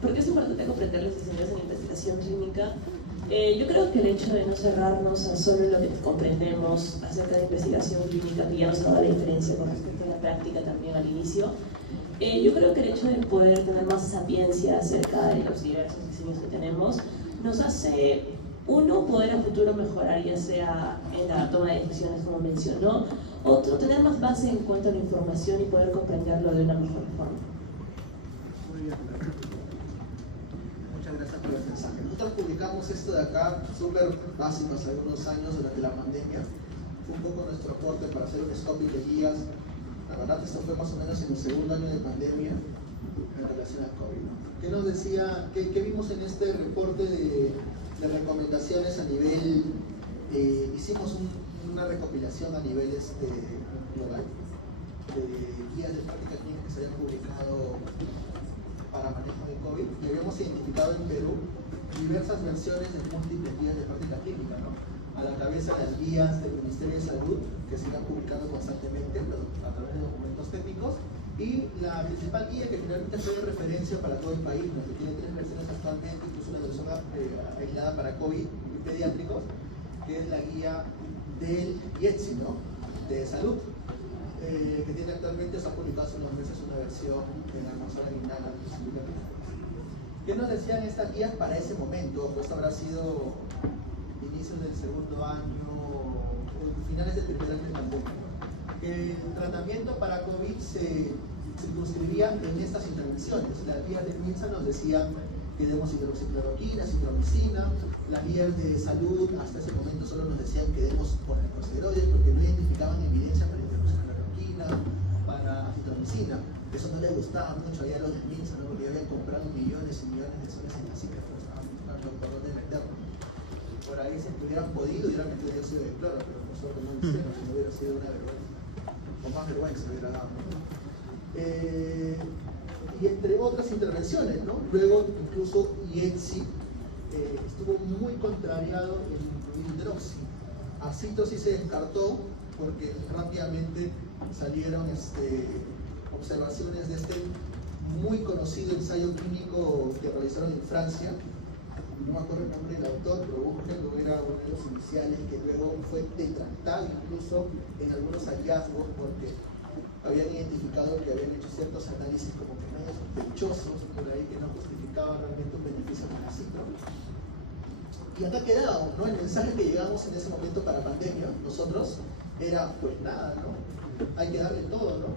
¿Por qué es importante comprender los diseños de la investigación clínica? Yo creo que el hecho de no cerrarnos a solo lo que comprendemos acerca de investigación clínica, que ya nos ha dado la diferencia con respecto a la práctica también al inicio, yo creo que el hecho de poder tener más sapiencia acerca de los diversos diseños que tenemos nos hace, uno, poder a futuro mejorar, ya sea en la toma de decisiones como mencionó, otro, tener más base en cuanto a la información y poder comprenderlo de una mejor forma. Muy bien. Muchas gracias por el mensaje. Nosotros publicamos esto de acá, súper básico, hace algunos años durante la pandemia. Fue un poco nuestro aporte para hacer un scoping de guías. La verdad, esto fue más o menos en el segundo año de pandemia en relación al COVID, ¿no? ¿Qué nos decía, qué vimos en este reporte de recomendaciones a nivel, hicimos una recopilación a nivel global de guías de práctica clínica que se habían publicado para manejo de COVID, y habíamos identificado en Perú diversas versiones de múltiples guías de práctica clínica, ¿no? A la cabeza las guías del Ministerio de Salud, que se irán publicando constantemente a través de documentos técnicos, y la principal guía que finalmente fue de referencia para todo el país, ¿no? Que tiene 3 versiones actualmente, incluso una versión aislada para COVID y pediátricos, que es la guía del IETSI, ¿no? De salud, que tiene actualmente, se ha publicado hace unos meses una versión en Amazon Guinala. ¿Qué nos decían estas guías para ese momento? Pues habrá sido inicios del segundo año, finales del primer año de pandemia. Que el tratamiento para COVID se circunscribía en estas intervenciones. Las guías de MINSA nos decían que demos hidroxicloroquina, citromicina. Las guías de salud hasta ese momento solo nos decían que demos corticosteroides porque no identificaban evidencia para hidroxicloroquina, para citromicina. Eso no les gustaba mucho a los de MINSA, ¿no? Porque ya habían comprado millones y millones de soles en la cifra, pero estaban buscando por dónde meterlo. Por ahí, si hubieran podido, hubieran metido dióxido de cloro, pero nosotros no lo hicimos, si no hubiera sido una vergüenza. O más vergüenza hubiera dado. Y entre otras intervenciones, ¿no? Luego, incluso IETSI estuvo muy contrariado en incluir hidroxi. Acito sí se descartó porque rápidamente salieron observaciones de este muy conocido ensayo clínico que realizaron en Francia. No me acuerdo el nombre del autor, pero búsquenlo, era uno de los iniciales que luego fue detractado incluso en algunos hallazgos porque habían identificado que habían hecho ciertos análisis como que medio sospechosos por ahí que no justificaban realmente un beneficio para citro. Y acá quedamos, ¿no? El mensaje que llegamos en ese momento para pandemia, nosotros, era pues nada, ¿no? Hay que darle todo, ¿no?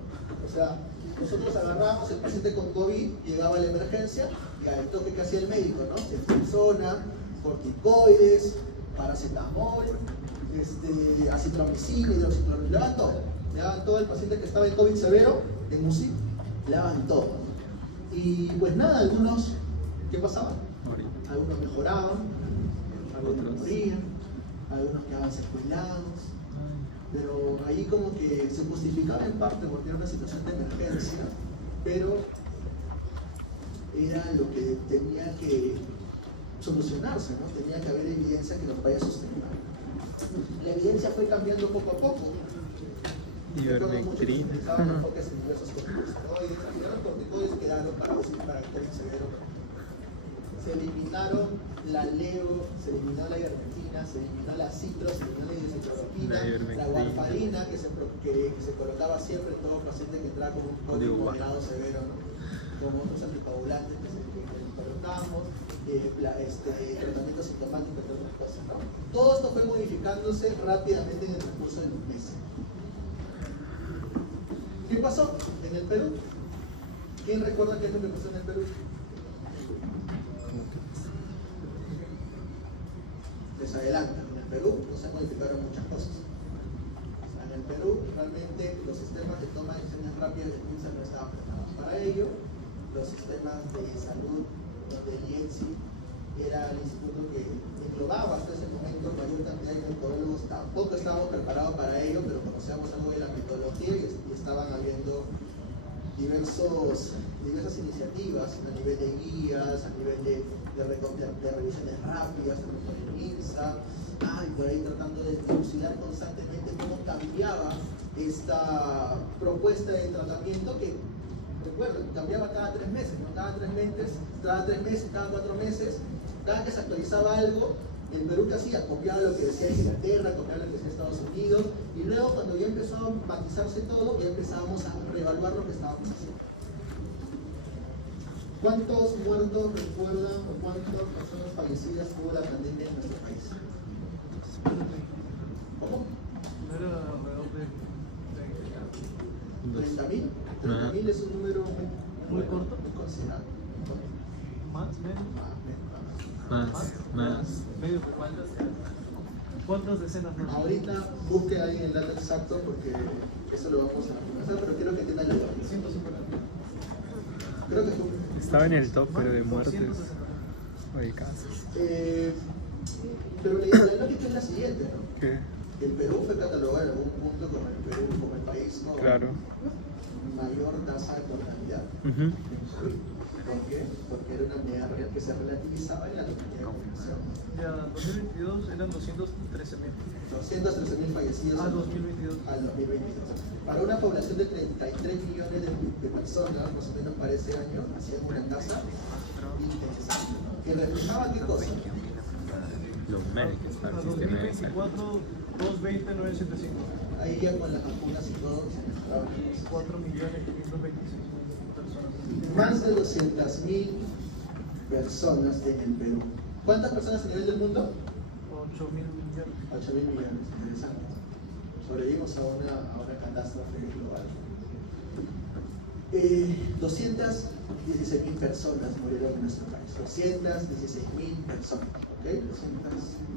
O sea, nosotros agarrábamos el paciente con COVID, llegaba a la emergencia y al toque que hacía el médico, ¿no? Ceftriaxona, corticoides, paracetamol, acitromicina, hidroxicloroquina, le daban todo. Le daban todo al paciente que estaba en COVID severo, en UCI, le daban todo. Y pues nada, algunos, ¿qué pasaba? Algunos mejoraban, algunos morían, algunos quedaban secuelados. Pero ahí como que se justificaba en parte porque era una situación de emergencia, pero era lo que tenía que solucionarse, ¿no? Tenía que haber evidencia que nos vaya a sostener. La evidencia fue cambiando poco a poco. Ivermectina. Utilizaban enfoques en diversos corticoides. Al final los corticoides quedaron para uso y para COVID severo. Se eliminaron la levo, se eliminó la ivermectina, se eliminó la citro, se eliminó la hidroxicloroquina, la warfarina que se colocaba siempre en todo paciente que entraba con un COVID moderado severo, ¿no? Como otros anticoagulantes que colocamos, tratamiento sintomático, entre otras cosas, ¿no? Todo esto fue modificándose rápidamente en el transcurso de los meses. ¿Qué pasó en el Perú? ¿Quién recuerda qué es lo que pasó en el Perú? Les adelantan, en el Perú no se modificaron muchas cosas. O sea, en el Perú realmente los sistemas de toma de decisiones rápidas de PINSA no estaban preparados para ello. Los sistemas de salud del IETSI era el instituto que englobaba hasta ese momento mayor cantidad de metodólogos, tampoco estábamos preparados para ello, pero conocíamos algo de la metodología y estaban habiendo diversas iniciativas a nivel de guías, a nivel de revisiones rápidas, tanto en INSA, y por ahí tratando de dilucidar constantemente cómo cambiaba esta propuesta de tratamiento que, recuerden, cambiaba cada 3 meses, ¿no? Cada 3 meses, cada 4 meses, cada que se actualizaba algo, el Perú que hacía, copiaba lo que decía Inglaterra, copiaba lo que decía Estados Unidos, y luego cuando ya empezó a matizarse todo, ya empezábamos a reevaluar lo que estábamos haciendo. ¿Cuántos muertos recuerdan o cuántas personas fallecidas tuvo la pandemia en nuestro país? ¿Cómo? Era alrededor de 30.000. 30.000 es un número muy corto, muy considerable. ¿Más? ¿Menos? Más. ¿Medio? ¿Cuántas decenas más? Ahorita busque ahí el dato exacto porque eso lo vamos a conversar, pero quiero que entiendan la lógica. 150. Creo que fue. Estaba en el top, pero de muertes o de casos. Pero la lógica es la siguiente, ¿no? ¿Qué? El Perú fue catalogado en algún punto como el Perú, como el país con mayor tasa de mortalidad. ¿Por qué? Porque era una medida real que se relativizaba en la totalidad de la población. Ya, 2022 eran 213.000. 213.000 fallecidos 2022. al 2022. Para una población de 33 millones de personas, más o menos para ese año, hacían una tasa intensa. ¿Que reflejaba qué cosa? Los médicos para el sistema de salud. 2024, 220.975. Ahí ya con las vacunas y todo se mejoraba la cosa. 4.526.000 personas. Más de 200.000 personas en el Perú. ¿Cuántas personas a nivel del mundo? 8.000 millones. 8.000 millones, interesante. Sobrevivimos a una catástrofe global. 216.000 personas murieron en nuestro país. 216.000 personas, ¿ok?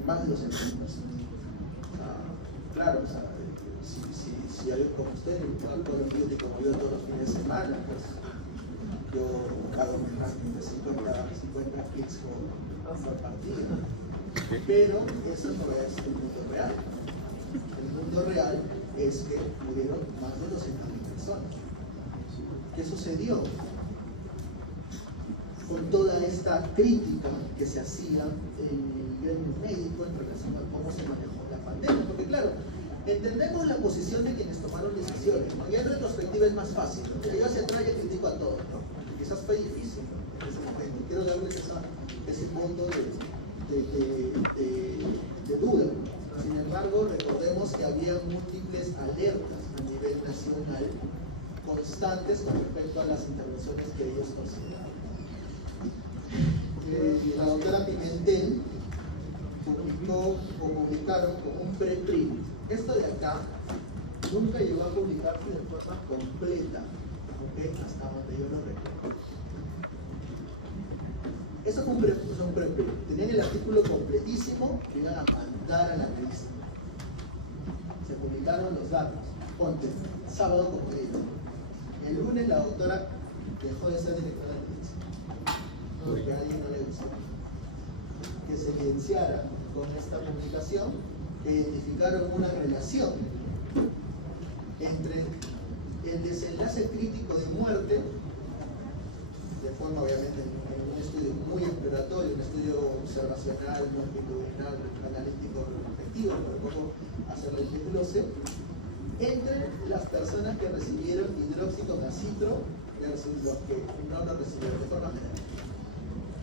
Más de 200.000 personas. Claro, o sea, si alguien como usted, como yo todos los fines de semana, pues yo pago mi ranking de 50 kits por partido. Pero eso no es el mundo real. El mundo real es que murieron más de 200.000 personas. ¿Qué sucedió? Con toda esta crítica que se hacía en el gremio médico en relación a cómo se manejó la pandemia. Porque claro, entendemos la posición de quienes tomaron decisiones, ¿no? Y en retrospectiva es más fácil, ¿no? Yo hacia atrás ya critico a todos, ¿no? Quizás fue difícil, ¿no? En ese momento. Quiero darles ese punto de duda. Sin embargo, recordemos que había múltiples alertas a nivel nacional constantes con respecto a las intervenciones que ellos consideraban. La doctora Pimentel publicaron como un preprint. Esto de acá nunca llegó a publicarse de forma completa, ¿okay? Hasta donde yo lo recuerdo. Eso fue un preprint. Tenían el artículo completísimo que iban a mandar a la revista. Se publicaron los datos. Ponte, sábado completo. El lunes la doctora dejó de ser directora de revista. Porque a alguien no le gustó. Que se evidenciara con esta publicación que identificaron una relación entre el desenlace crítico de muerte, de forma obviamente en un estudio muy exploratorio, un estudio observacional, longitudinal, analítico, respectivo, pero poco hacerle el desglose, entre las personas que recibieron hidroxicodacitro versus los que no lo recibieron de forma general.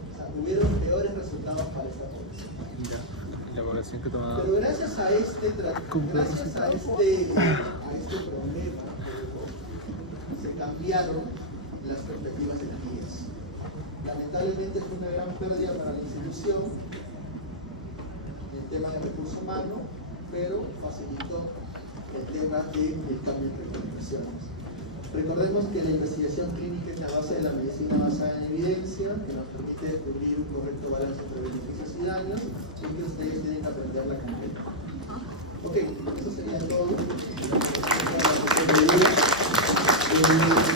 O sea, hubieron peores resultados para esta población. Ya, y la población que tomaba. Pero gracias a este problema se cambiaron las perspectivas de las guías. Lamentablemente fue una gran pérdida para la institución el tema del recurso humano, pero facilitó el tema del cambio de recomendaciones. Recordemos que la investigación clínica es la base de la medicina basada en evidencia, que nos permite descubrir un correcto balance entre beneficios y daños, y que ustedes tienen que aprender la completa. Ok, eso sería todo.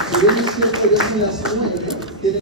Si bien es cierto que son las 9,